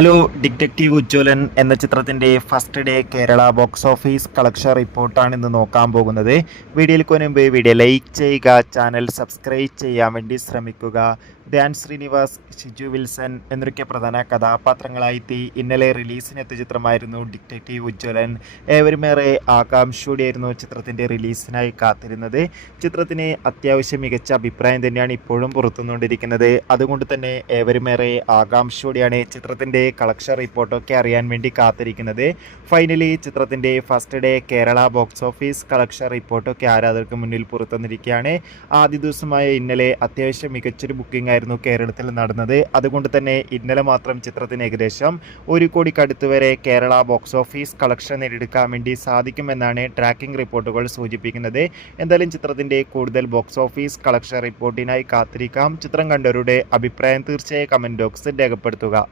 Hello. Detective Ujjwalan എന്ന ചിത്രത്തിൻ്റെ first day Kerala box office collection റിപ്പോർട്ടാണ് ഇന്ന് നോക്കാൻ പോകുന്നത്. വീഡിയോയിൽ മുൻപ് വീഡിയോ ലൈക്ക് ചെയ്യുക, ചാനൽ സബ്സ്ക്രൈബ് ചെയ്യാൻ വേണ്ടി ശ്രമിക്കുക. ധ്യാൻ ശ്രീനിവാസ്, ഷിജു വിൽസൺ എന്നൊക്കെ പ്രധാന കഥാപാത്രങ്ങളായി ഇന്നലെ റിലീസിനെത്തിയ ചിത്രമായിരുന്നു ഡിറ്റക്റ്റീവ് ഉജ്ജ്വലൻ. ഏവരുമേറെ ആകാംക്ഷയോടെയായിരുന്നു ചിത്രത്തിൻ്റെ റിലീസിനായി കാത്തിരുന്നത്. ചിത്രത്തിന് അത്യാവശ്യം മികച്ച അഭിപ്രായം തന്നെയാണ് ഇപ്പോഴും പുറത്തുകൊണ്ടിരിക്കുന്നത്. അതുകൊണ്ട് തന്നെ ഏവരുമേറെ ആകാംക്ഷയോടെയാണ് ചിത്രത്തിൻ്റെ കളക്ഷൻ റിപ്പോർട്ടൊക്കെ അറിയാൻ വേണ്ടി കാത്തിരിക്കുന്നത്. ഫൈനലി ചിത്രത്തിൻ്റെ first day Kerala box office collection റിപ്പോർട്ടൊക്കെ ആരാധകർക്ക് മുന്നിൽ പുറത്തുവന്നിരിക്കുകയാണ്. ആദ്യ ദിവസമായ ഇന്നലെ അത്യാവശ്യം മികച്ചൊരു ബുക്കിംഗ് ആയിരുന്നു കേരളത്തിൽ നടന്നത്. അതുകൊണ്ട് തന്നെ ഇന്നലെ മാത്രം ചിത്രത്തിന് ഏകദേശം 1 കോടിക്കടുത്ത് വരെ കേരള ബോക്സ് ഓഫീസ് കളക്ഷൻ നേടിയെടുക്കാൻ വേണ്ടി സാധിക്കുമെന്നാണ് ട്രാക്കിംഗ് റിപ്പോർട്ടുകൾ സൂചിപ്പിക്കുന്നത്. എന്തായാലും ചിത്രത്തിൻ്റെ കൂടുതൽ ബോക്സ് ഓഫീസ് കളക്ഷൻ റിപ്പോർട്ടിനായി കാത്തിരിക്കാം. ചിത്രം കണ്ടവരുടെ അഭിപ്രായം തീർച്ചയായും കമൻറ്റ് ബോക്സിൽ രേഖപ്പെടുത്തുക.